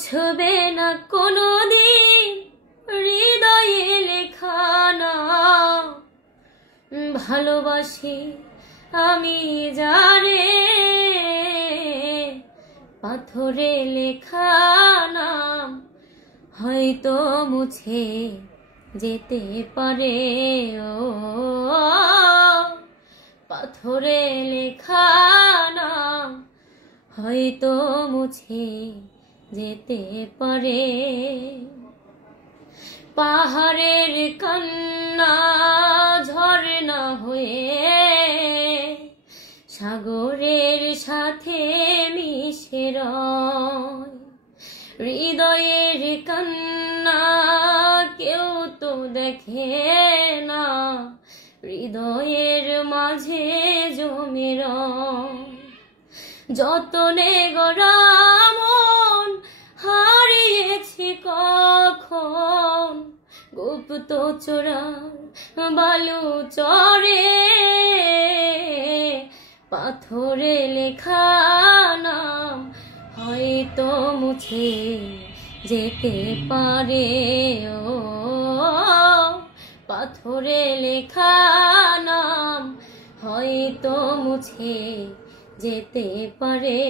মুছবে না কোনোদিন হৃদয়ে লেখা নাম। ভালোবাসি আমি যারে, পাথরে লেখা নাম হয়তো মুছে যেতে পারে। ও পাথরে লেখা নাম হয়তো মুছে যেতে পারে। পাহাড়ের কান্না ঝরনা হয়ে সাগরের সাথে মিশে রয়। হৃদয়ের কান্না কেউ তো দেখে না, হৃদয়ের মাঝে জমে রয়। যতনে গড়া মন হারিয়েছি কখন, গুপ্ত চোরার বালু চরে। পাথরে লেখা নাম হয়তো মুছে যেতে পারে। ও পাথরে লেখা নাম হয়তো মুছে যেতে পারে।